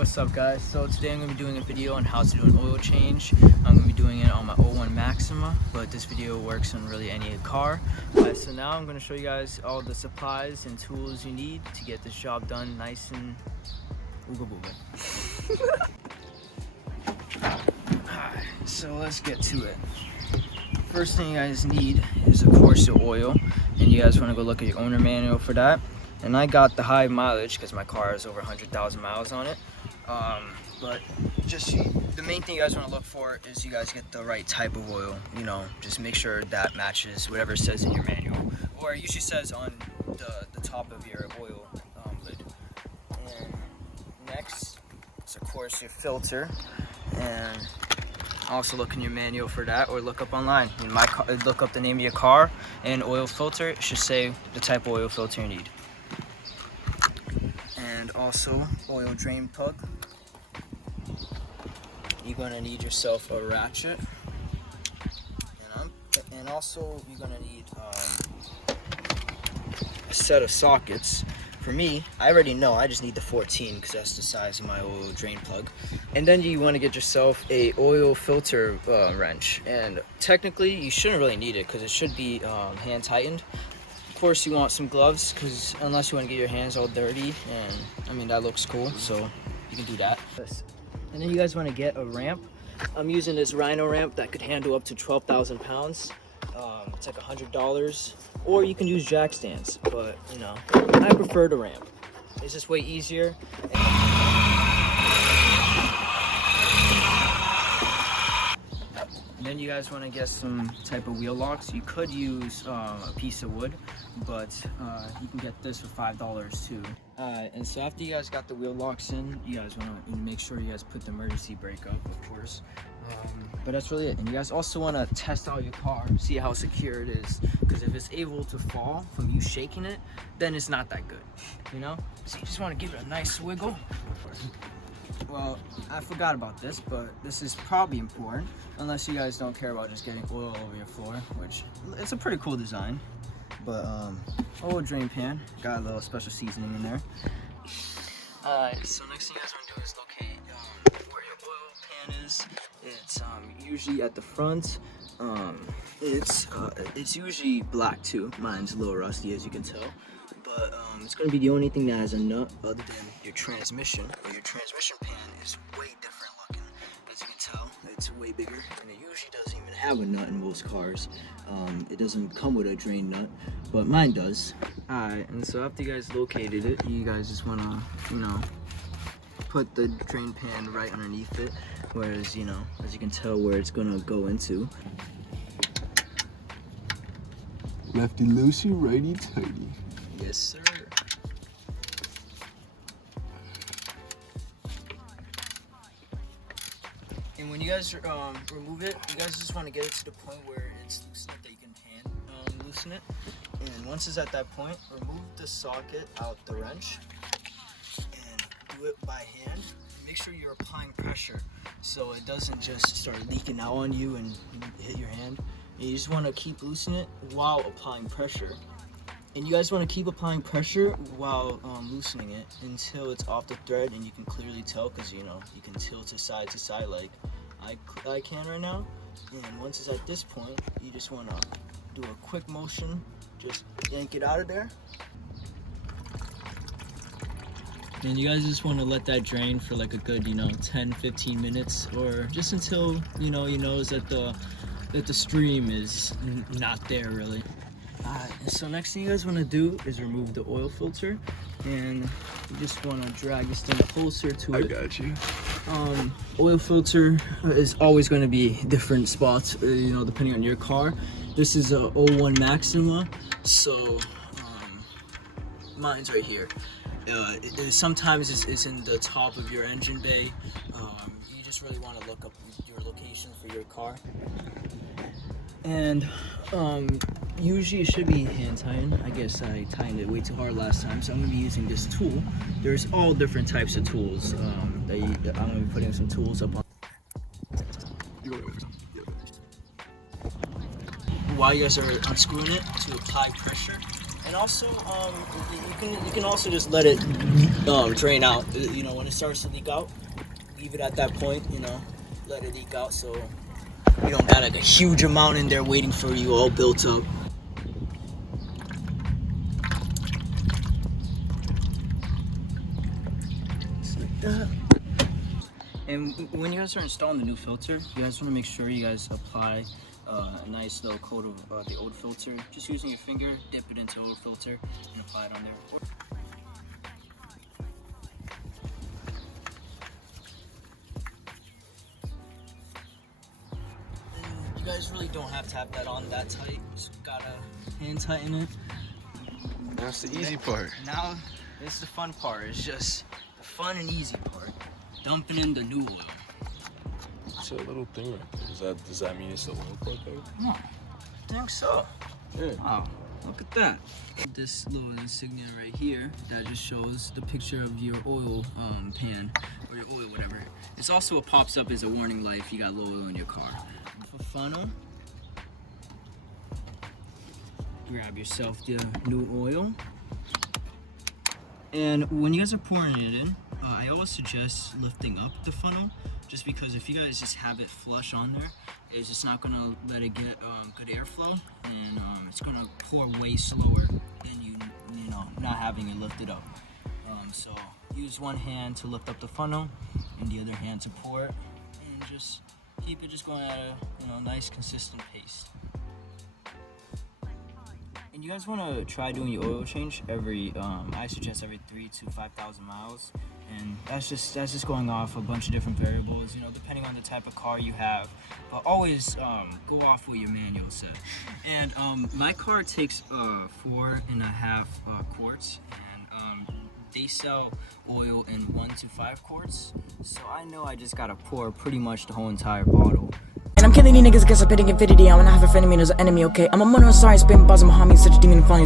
what's up guys? So today I'm going to be doing a video on how to do an oil change. I'm going to be doing it on my 01 Maxima, but this video works on really any car. So now I'm going to show you guys all the supplies and tools you need to get this job done nice and ooga booga. Alright, so let's get to it. First thing you guys need is of course your oil, and you guys want to go look at your owner manual for that. And I got the high mileage because my car has over 100,000 miles on it. But just the main thing you guys want to look for is you guys get the right type of oil. You know, just make sure that matches whatever it says in your manual, or it usually says on the top of your oil lid. And next is of course your filter, and also look in your manual for that, or look up online. In my car, look up the name of your car and oil filter. It should say the type of oil filter you need. And also oil drain plug. You're gonna need yourself a ratchet, and also you're gonna need a set of sockets. For me, I already know I just need the 14 because that's the size of my oil drain plug. And then you want to get yourself a oil filter wrench, and technically you shouldn't really need it because it should be hand tightened. Of course you want some gloves, because unless you want to get your hands all dirty, and I mean that looks cool, so you can do that. And then you guys want to get a ramp. I'm using this Rhino ramp that could handle up to 12,000 pounds. It's like $100, or you can use jack stands, but you know, I prefer the ramp. It's just way easier. And then you guys want to get some type of wheel locks. You could use a piece of wood, but you can get this for $5 too. And so after you guys got the wheel locks in, you guys want to make sure you guys put the emergency brake up, of course. But that's really it. And you guys also want to test out your car, see how secure it is, because if it's able to fall from you shaking it, then it's not that good, you know? So you just want to give it a nice wiggle. Well, I forgot about this, but this is probably important, unless you guys don't care about just getting oil over your floor, which it's a pretty cool design. But oil drain pan, got a little special seasoning in there. So next thing you guys want to do is locate where your oil pan is. It's usually at the front. It's usually black too. Mine's a little rusty, as you can tell. But it's going to be the only thing that has a nut other than your transmission. But your transmission pan is way different looking. As you can tell, it's way bigger, and it usually doesn't even have a nut in most cars. It doesn't come with a drain nut, but mine does. Alright, and so after you guys located it, you guys just want to, you know, put the drain pan right underneath it, whereas, you know, as you can tell where it's going to go into. Lefty loosey, righty tighty. Yes, sir. And when you guys remove it, you guys just want to get it to the point where it's loosened that you can hand loosen it. And once it's at that point, remove the socket out the wrench and do it by hand. Make sure you're applying pressure so it doesn't just start leaking out on you and hit your hand. And you just want to keep loosening it while applying pressure. And you guys want to keep applying pressure while loosening it until it's off the thread, and you can clearly tell, because you know you can tilt it side to side like I can right now. And once it's at this point, you just want to do a quick motion, just yank it out of there. And you guys just want to let that drain for like a good, you know, 10-15 minutes, or just until you know that the stream is not there really. So next thing you guys want to do is remove the oil filter, and you just want to drag this thing closer to it. I got you. Oil filter is always going to be different spots, you know, depending on your car. This is a 01 Maxima, so mine's right here. Sometimes it's in the top of your engine bay. You just really want to look up your location for your car. And usually it should be hand tightened. I guess I tightened it way too hard last time, so I'm going to be using this tool. There's all different types of tools. I'm going to be putting some tools up on. While you guys are unscrewing it, to apply pressure, And also, you can also just let it drain out. You know, when it starts to leak out, leave it at that point. You know, let it leak out so you don't got like a huge amount in there waiting for you all built up. Just like that. And when you guys are installing the new filter, you guys want to make sure you guys apply a nice little coat of the old filter. Just using your finger, dip it into old filter and apply it on there. You guys really don't have to have that on that tight. Just gotta hand tighten it. That's the easy part. Now, this is the fun part. It's just the fun and easy part. Dumping in the new oil. It's a little thing right there. Does that mean it's the oil part though? No, I think so. Yeah. Wow, look at that. This little insignia right here that just shows the picture of your oil pan or your oil whatever. It's also what pops up as a warning light if you got low oil in your car. For funnel, grab yourself the new oil. And when you guys are pouring it in, I always suggest lifting up the funnel, just because if you guys just have it flush on there, it's just not gonna let it get good airflow, and it's gonna pour way slower than you know, not having it lifted up. So use one hand to lift up the funnel, and the other hand to pour it, and just keep it just going at a nice consistent pace. And you guys want to try doing your oil change every, I suggest every 3,000 to 5,000 miles, and that's just going off a bunch of different variables, you know, depending on the type of car you have. But always go off what your manual said. And my car takes 4.5 quarts, and they sell oil in 1 to 5 quarts. So I know I just gotta pour pretty much the whole entire bottle. And I'm killing these niggas, guess I'm pitting infinity. I wanna have a friend of me, there's an enemy, okay? I'm a mono, sorry, spin, buzzing, Muhammad, such a demon, funny.